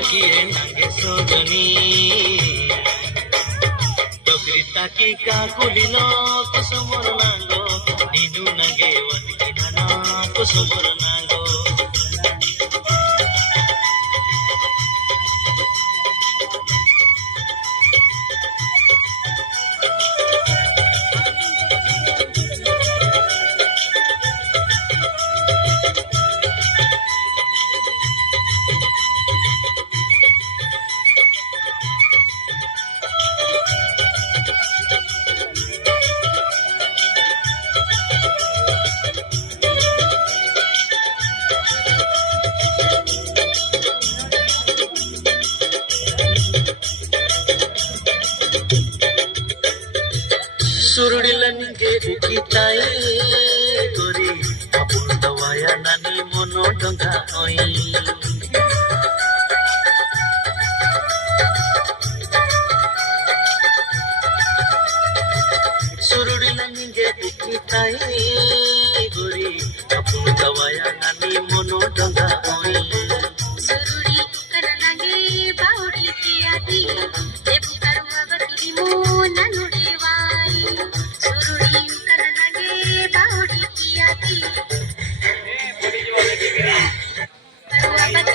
मागिए नागे सजनी डोकरीता की काकुलिलो कुसुमर नांगो नीनु नागे वनकी नाना कुसुमर नांगो सुरुडिला निगे उकिताई गोरी अपुर दवाया नानी मनो डंगा ओई सुरुडिला निगे उकिताई गोरी अपुर दवाया नानी मनो डंगा ओई